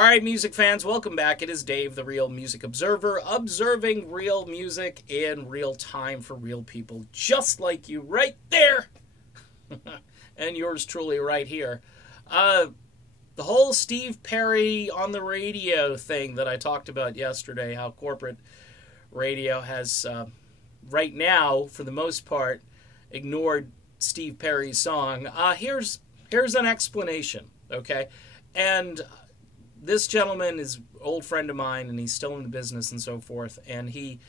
All right, music fans, welcome back. It is Dave, the Real Music Observer, observing real music in real time for real people, just like you right there, and yours truly right here. The whole Steve Perry on the radio thing that I talked about yesterday, how corporate radio has, right now, for the most part, ignored Steve Perry's song. Here's an explanation, okay? And this gentleman is an old friend of mine, and he's still in the business and so forth, and he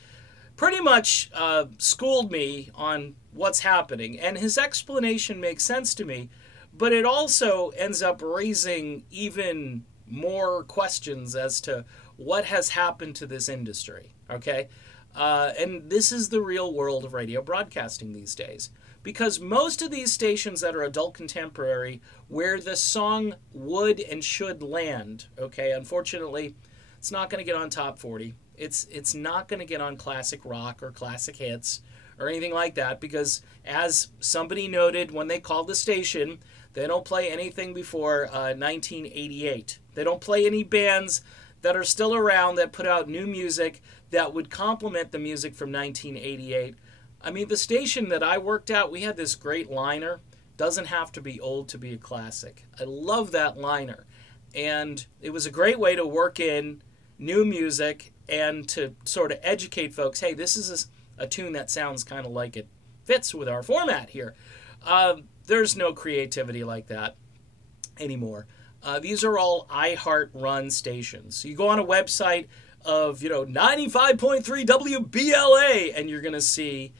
pretty much schooled me on what's happening, and his explanation makes sense to me, but it also ends up raising even more questions as to what has happened to this industry, okay? And this is the real world of radio broadcasting these days. Because most of these stations that are adult contemporary, where the song would and should land, okay, unfortunately, it's not going to get on top 40. It's not going to get on classic rock or classic hits or anything like that, because as somebody noted when they called the station, they don't play anything before 1988. They don't play any bands that are still around that put out new music that would complement the music from 1988. I mean, the station that I worked at, we had this great liner. Doesn't have to be old to be a classic. I love that liner. And it was a great way to work in new music and to sort of educate folks, hey, this is a tune that sounds kind of like it fits with our format here. There's no creativity like that anymore. These are all iHeart run stations. So you go on a website of, 95.3 WBLA, and you're going to see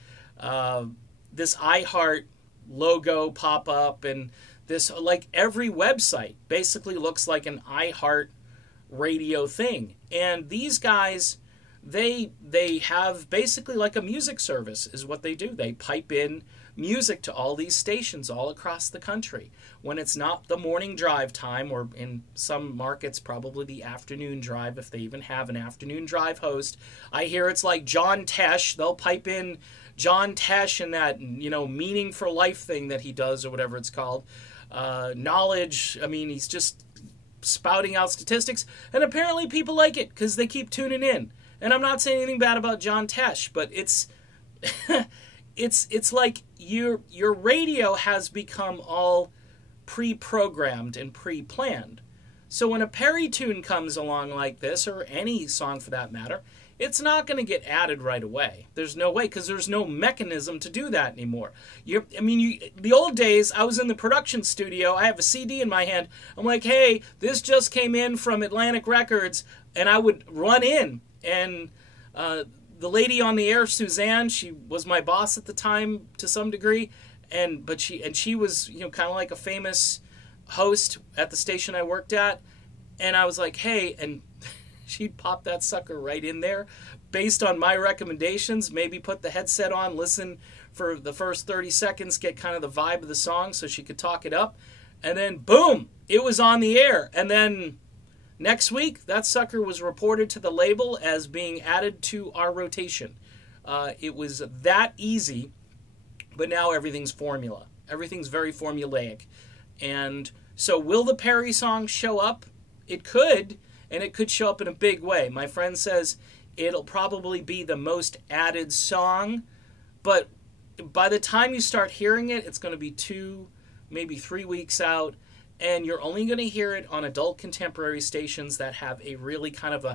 this iHeart logo pop up, and this, like, every website basically looks like an iHeart radio thing. And these guys, they have basically like a music service is what they do. They pipe in music to all these stations all across the country when it's not the morning drive time, or in some markets probably the afternoon drive, if they even have an afternoon drive host. I hear it's like John Tesh. They'll pipe in John Tesh and that, Meaning for Life thing that he does, or whatever it's called. Knowledge, I mean, he's just spouting out statistics, and apparently people like it because they keep tuning in. And I'm not saying anything bad about John Tesh, but it's it's like your radio has become all pre-programmed and pre-planned. So when a Perry tune comes along like this, or any song for that matter, it's not going to get added right away. There's no way, because there's no mechanism to do that anymore. The old days, I was in the production studio, I have a CD in my hand, I'm like, hey, this just came in from Atlantic Records, and I would run in, and the lady on the air, Suzanne, she was my boss at the time to some degree, but she was kind of like a famous host at the station I worked at, and I was like, hey, and she'd pop that sucker right in there based on my recommendations, maybe put the headset on, listen for the first 30 seconds, get kind of the vibe of the song so she could talk it up, and then boom, it was on the air. And then next week, that sucker was reported to the label as being added to our rotation. It was that easy, but now everything's formula. Everything's very formulaic. And so will the Perry song show up? It could, and it could show up in a big way. My friend says it'll probably be the most added song, but by the time you start hearing it, it's going to be 2, maybe 3 weeks out, and you're only going to hear it on adult contemporary stations that have a really kind of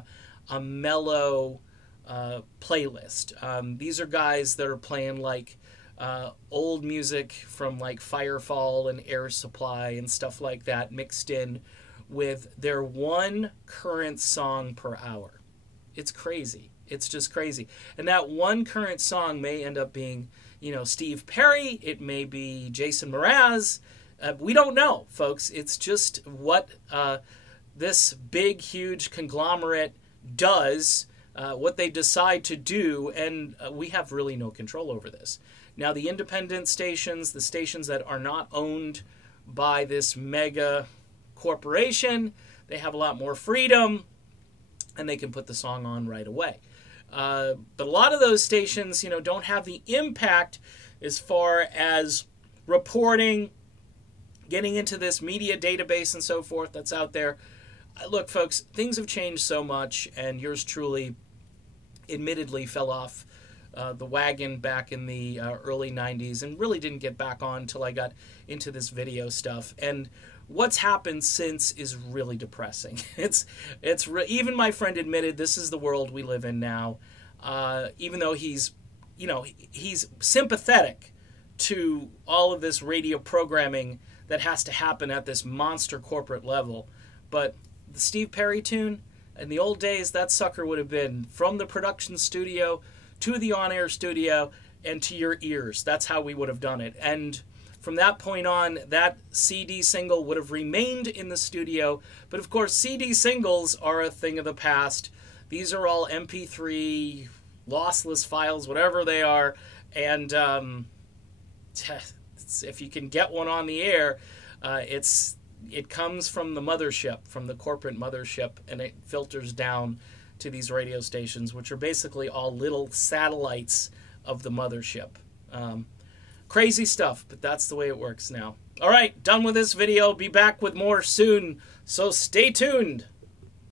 a mellow playlist. These are guys that are playing like old music from like Firefall and Air Supply and stuff like that, mixed in with their one current song per hour. It's crazy. It's just crazy. And that one current song may end up being, Steve Perry. It may be Jason Mraz. We don't know, folks. It's just what this big, huge conglomerate does, what they decide to do, and we have really no control over this. Now, the independent stations, the stations that are not owned by this mega corporation, they have a lot more freedom, and they can put the song on right away. But a lot of those stations, don't have the impact as far as reporting, getting into this media database and so forth that's out there. look, folks, things have changed so much, and yours truly admittedly fell off the wagon back in the early 90s and really didn't get back on until I got into this video stuff. And what's happened since is really depressing. Even my friend admitted this is the world we live in now. Even though he's sympathetic to all of this radio programming that has to happen at this monster corporate level. But the Steve Perry tune, in the old days, that sucker would have been from the production studio to the on-air studio and to your ears. That's how we would have done it. And from that point on, that CD single would have remained in the studio. But of course, CD singles are a thing of the past. These are all MP3, lossless files, whatever they are. And if you can get one on the air, it comes from the mothership, from the corporate mothership, and it filters down to these radio stations, which are basically all little satellites of the mothership. Crazy stuff, but that's the way it works now. All right, done with this video. Be back with more soon, so stay tuned.